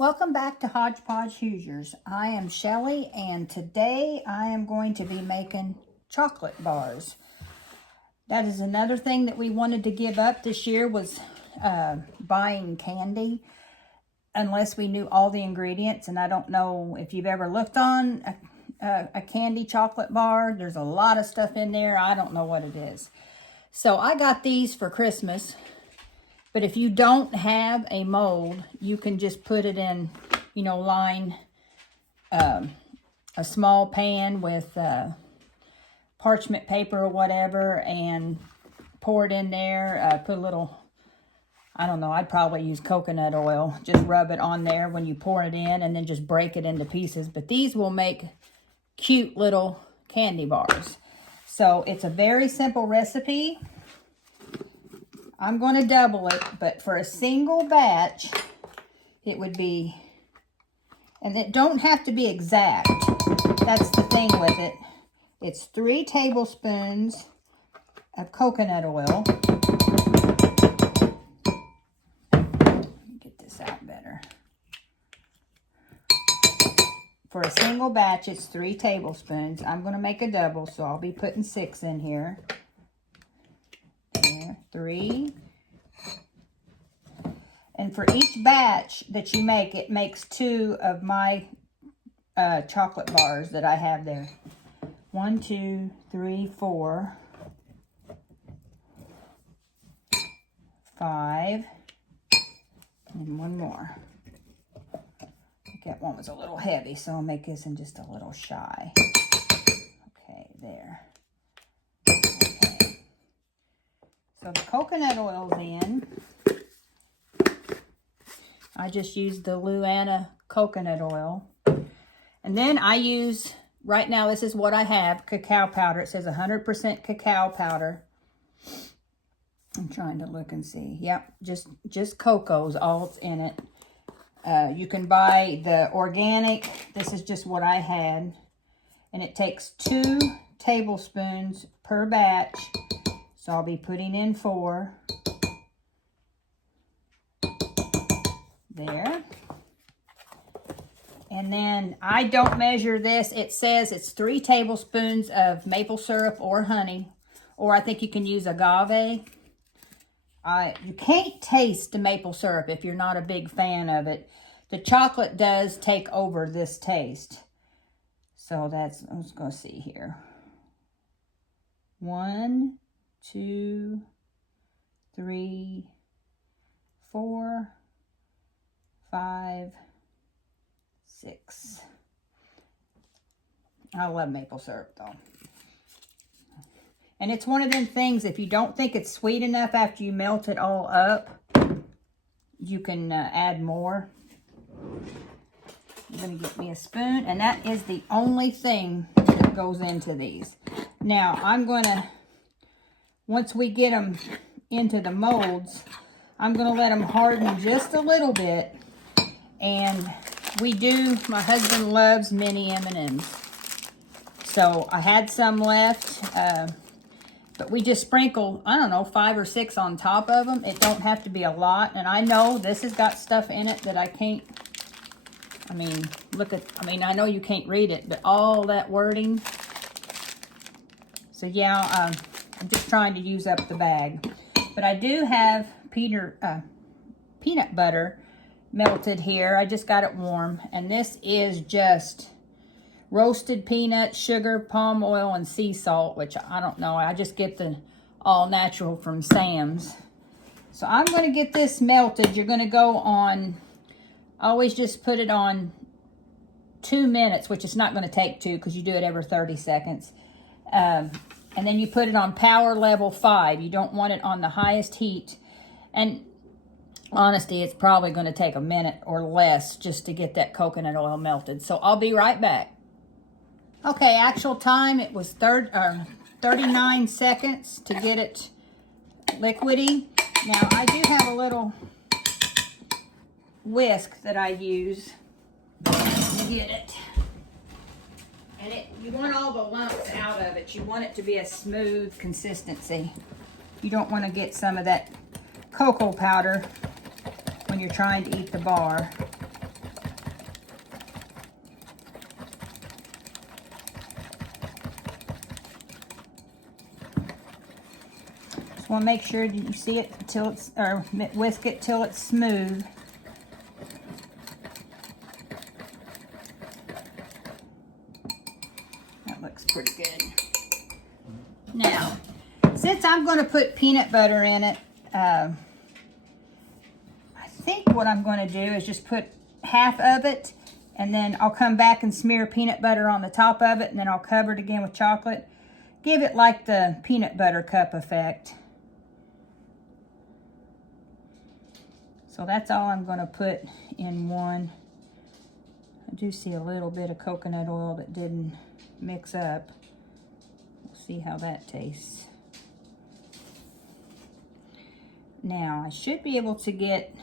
Welcome back to Hodgepodge Hoosiers. I am Shelly, and today I am going to be making chocolate bars. That is another thing that we wanted to give up this year, was buying candy, unless we knew all the ingredients. And I don't know if you've ever looked on a candy chocolate bar. There's a lot of stuff in there. I don't know what it is. So I got these for Christmas. But if you don't have a mold, you can just put it in, line a small pan with parchment paper or whatever, and pour it in there. Put a little, I don't know, I'd probably use coconut oil. Just rub it on there when you pour it in, and then just break it into pieces. But these will make cute little candy bars. So it's a very simple recipe. I'm going to double it, but for a single batch, it would be, and it don't have to be exact. That's the thing with it. It's 3 tablespoons of coconut oil. Get this out better. For a single batch, it's 3 tablespoons. I'm going to make a double, so I'll be putting 6 in here. 3. And for each batch that you make, it makes 2 of my chocolate bars that I have there. 1, 2, 3, 4, 5, and 1 more. I think that one was a little heavy, so I'll make this in just a little shy. Okay, there. So the coconut oil's in. I just used the Luana coconut oil. And then I use, right now this is what I have, cacao powder. It says 100% cacao powder. I'm trying to look and see. Yep, just cocoa's all that's in it. You can buy the organic. This is just what I had. And it takes 2 tablespoons per batch. So I'll be putting in 4. There. And then I don't measure this. It says it's 3 tablespoons of maple syrup or honey. Or I think you can use agave. You can't taste the maple syrup if you're not a big fan of it. The chocolate does take over this taste. So that's, let's go see here. 1, 2, 3, 4, 5, 6. I love maple syrup though. And it's one of them things, if you don't think it's sweet enough after you melt it all up, you can add more. I'm going to get me a spoon, and that is the only thing that goes into these. Now, I'm going to, once we get them into the molds, I'm going to let them harden just a little bit. And my husband loves mini M&Ms. So I had some left, but we just sprinkle, I don't know, 5 or 6 on top of them. It don't have to be a lot. And I know this has got stuff in it that I can't, I know you can't read it, but all that wording. So yeah, I'm just trying to use up the bag. But I do have peanut butter melted here. I just got it warm. And this is just roasted peanuts, sugar, palm oil, and sea salt, which I don't know. I just get the all natural from Sam's. So I'm going to get this melted. You're going to go on, I always just put it on 2 minutes, which it's not going to take 2 because you do it every 30 seconds. And then you put it on power level 5. You don't want it on the highest heat. And honestly, it's probably going to take a minute or less just to get that coconut oil melted. So I'll be right back. Okay, actual time, it was 39 seconds to get it liquidy. Now, I do have a little whisk that I use to get it. And you want all the lumps out of it. You want it to be a smooth consistency. You don't want to get some of that cocoa powder when you're trying to eat the bar. want to make sure you see it till it's, or whisk it till it's smooth. That looks pretty good. Now, since I'm going to put peanut butter in it, I think what I'm going to do is just put half of it, and then I'll come back and smear peanut butter on the top of it, and then I'll cover it again with chocolate. Give it like the peanut butter cup effect. So that's all I'm going to put in one. I do see a little bit of coconut oil that didn't mix up. We'll see how that tastes. Now, I should be able to get,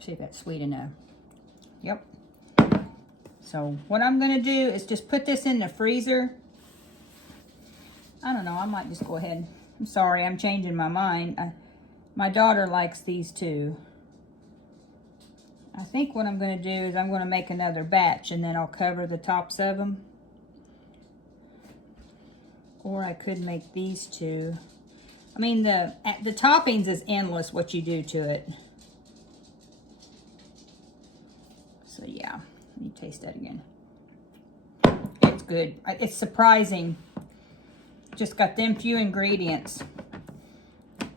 see if that's sweet enough. Yep. So what I'm going to do is just put this in the freezer. I don't know, I might just go ahead. I'm sorry, I'm changing my mind. My daughter likes these too. I think what I'm going to do is I'm going to make another batch, and then I'll cover the tops of them. Or I could make these two. I mean, the toppings is endless what you do to it. So yeah, let me taste that again. It's good. It's surprising. Just got them few ingredients,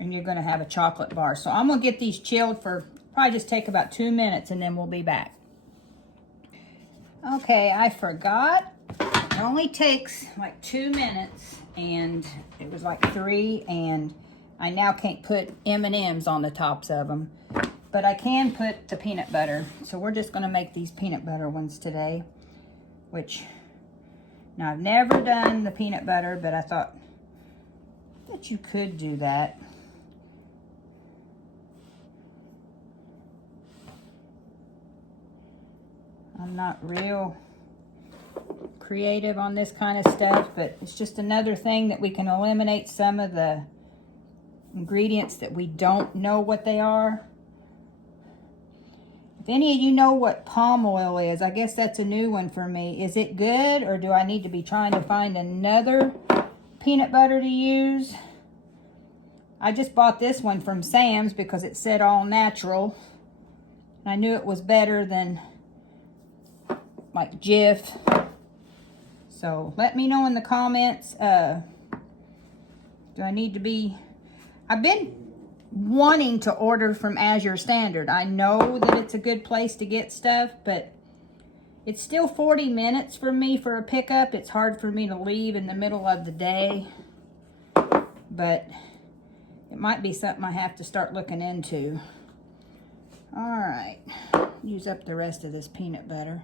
and you're gonna have a chocolate bar. So I'm gonna get these chilled for, probably just take about 2 minutes, and then we'll be back. Okay, I forgot. It only takes like 2 minutes, and it was like 3, and I now can't put M&Ms on the tops of them, but I can put the peanut butter. So we're just gonna make these peanut butter ones today, which, now I've never done the peanut butter, but I thought that you could do that. I'm not real creative on this kind of stuff, but it's just another thing that we can eliminate some of the ingredients that we don't know what they are. If any of you know what palm oil is, I guess that's a new one for me. Is it good, or do I need to be trying to find another peanut butter to use? I just bought this one from Sam's because it said all natural. I knew it was better than like Jif. So let me know in the comments, do I need to be, I've been wanting to order from Azure Standard. I know that it's a good place to get stuff, but it's still 40 minutes for me for a pickup. It's hard for me to leave in the middle of the day, but it might be something I have to start looking into. All right, use up the rest of this peanut butter.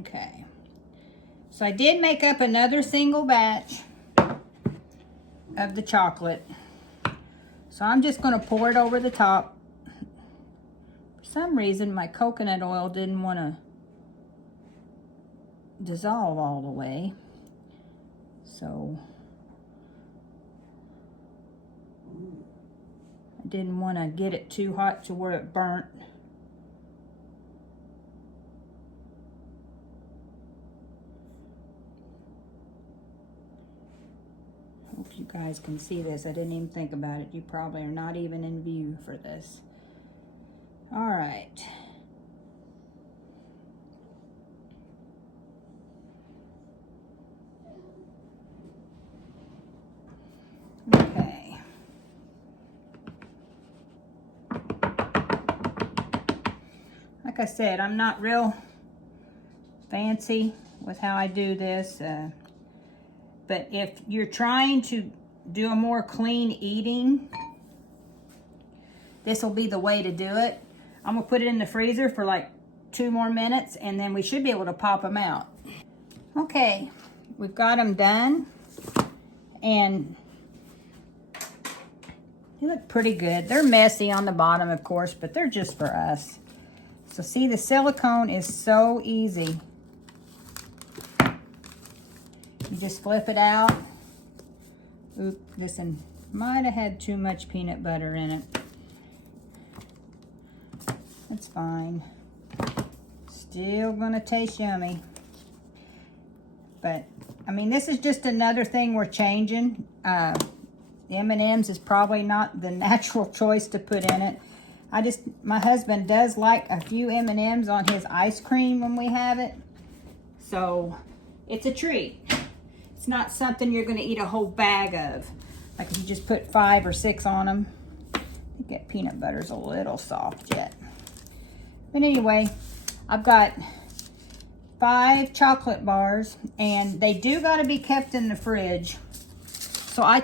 Okay, so I did make up another single batch of the chocolate. So I'm just going to pour it over the top. For some reason, my coconut oil didn't want to dissolve all the way. So I didn't want to get it too hot to where it burnt. Hope you guys can see this. I didn't even think about it. You probably are not even in view for this. All right. Okay. Like I said, I'm not real fancy with how I do this. But if you're trying to do a more clean eating, this will be the way to do it. I'm gonna put it in the freezer for like 2 more minutes, and then we should be able to pop them out. Okay, we've got them done, and they look pretty good. They're messy on the bottom, of course, but they're just for us. So see, the silicone is so easy. You just flip it out. Oop, this one might have had too much peanut butter in it. That's fine. Still gonna taste yummy. But I mean, this is just another thing we're changing. The M&Ms is probably not the natural choice to put in it. My husband does like a few M&Ms on his ice cream when we have it. So, it's a treat. It's not something you're going to eat a whole bag of. Like if you just put 5 or 6 on them. I think that peanut butter's a little soft yet. But anyway, I've got 5 chocolate bars, and they do got to be kept in the fridge. So I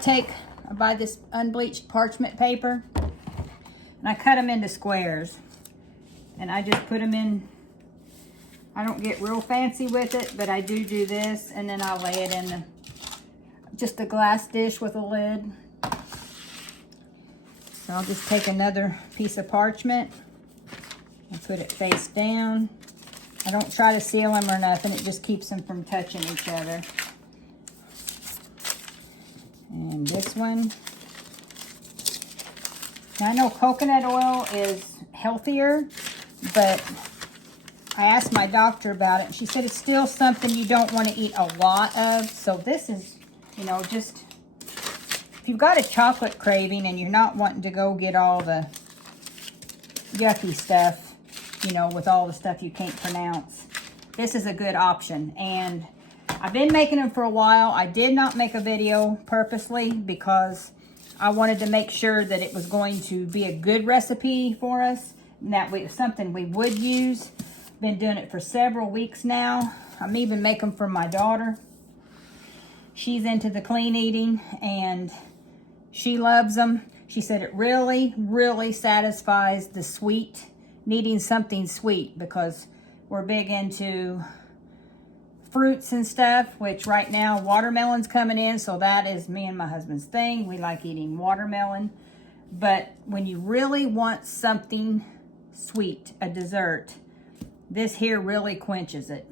buy this unbleached parchment paper, and I cut them into squares, and I just put them in. I don't get real fancy with it, but I do this, and then I'll lay it in just a glass dish with a lid. So I'll just take another piece of parchment and put it face down. I don't try to seal them or nothing. It just keeps them from touching each other. And this one. Now I know coconut oil is healthier, but I asked my doctor about it, and she said it's still something you don't want to eat a lot of. So this is, you know, just, if you've got a chocolate craving and you're not wanting to go get all the yucky stuff, you know, with all the stuff you can't pronounce, this is a good option. And I've been making them for a while. I did not make a video purposely because I wanted to make sure that it was going to be a good recipe for us, and that was something we would use. Been doing it for several weeks now. I'm even making them for my daughter. She's into the clean eating and she loves them. She said it really, really satisfies the sweet, needing something sweet, because we're big into fruits and stuff, which right now watermelon's coming in, so that is me and my husband's thing. We like eating watermelon. But when you really want something sweet, a dessert, this here really quenches it.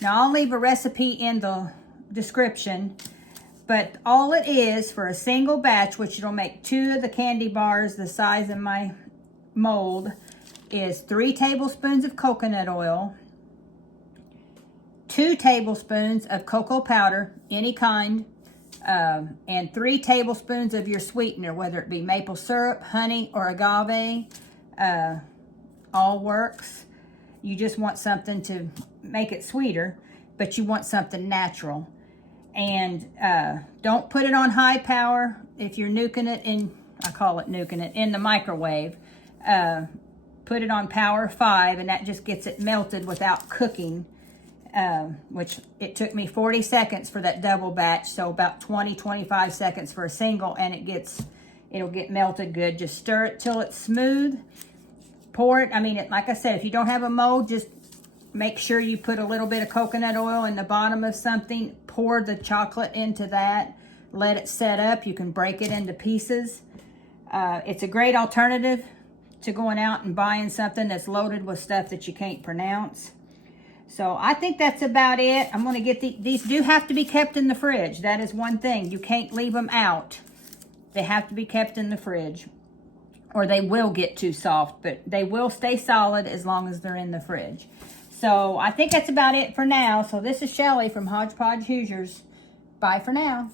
Now I'll leave a recipe in the description, but all it is for a single batch, which it'll make 2 of the candy bars the size of my mold, is 3 tablespoons of coconut oil, 2 tablespoons of cocoa powder, any kind, and 3 tablespoons of your sweetener, whether it be maple syrup, honey, or agave. All works. You just want something to make it sweeter, but you want something natural. And don't put it on high power. If you're nuking it in, I call it nuking it, in the microwave, put it on power 5, and that just gets it melted without cooking, which it took me 40 seconds for that double batch, so about 20-25 seconds for a single, and it'll get melted good. Just stir it till it's smooth. Pour it, like I said, if you don't have a mold, just make sure you put a little bit of coconut oil in the bottom of something. Pour the chocolate into that. Let it set up. You can break it into pieces. It's a great alternative to going out and buying something that's loaded with stuff that you can't pronounce. So I think that's about it. I'm going to get these do have to be kept in the fridge. That is one thing. You can't leave them out. They have to be kept in the fridge, or they will get too soft, but they will stay solid as long as they're in the fridge. So I think that's about it for now. So this is Shelly from Hodgepodge Hoosiers. Bye for now.